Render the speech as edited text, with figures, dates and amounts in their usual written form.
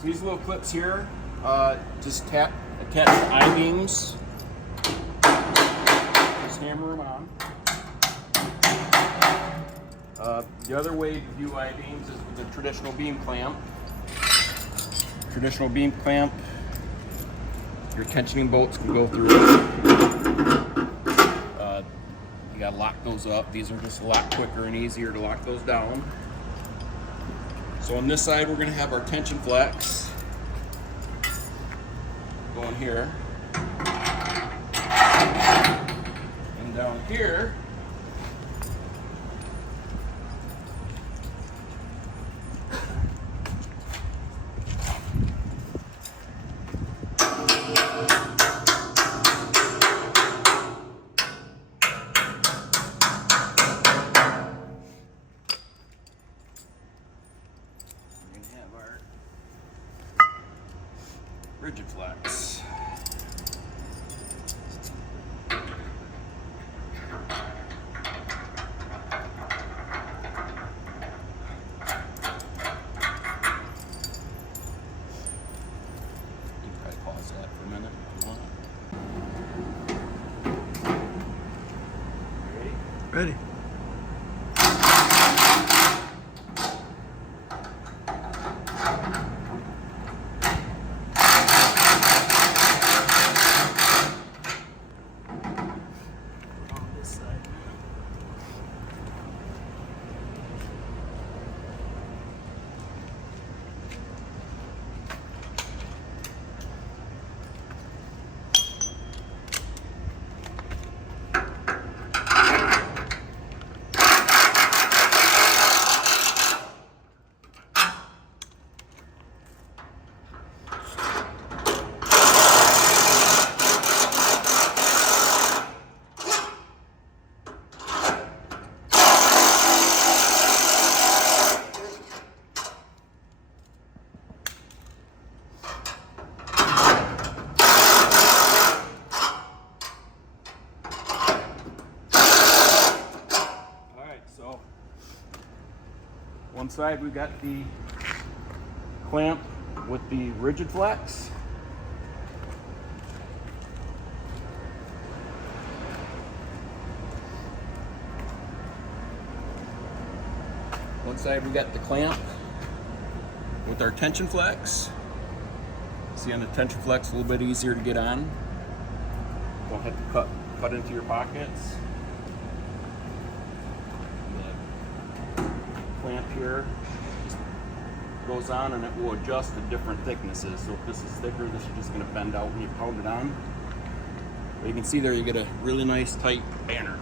So these little clips here, just attach the I-beams. Just hammer them on. The other way to do I-beams is with the traditional beam clamp. Traditional beam clamp, your tensioning bolts can go through it. You gotta lock those up. These are just a lot quicker and easier to lock those down. So on this side, we're gonna have our tension flex going here. And down here, rigid flex. You can probably pause that for a minute if you want. Ready? One side we've got the clamp with the rigid flex. One side we got the clamp with our tension flex. See, on the tension flex, a little bit easier to get on. Don't have to cut into your pockets. Clamp here just goes on and it will adjust to different thicknesses. So if this is thicker, this is just going to bend out when you pound it on. But you can see there you get a really nice tight banner.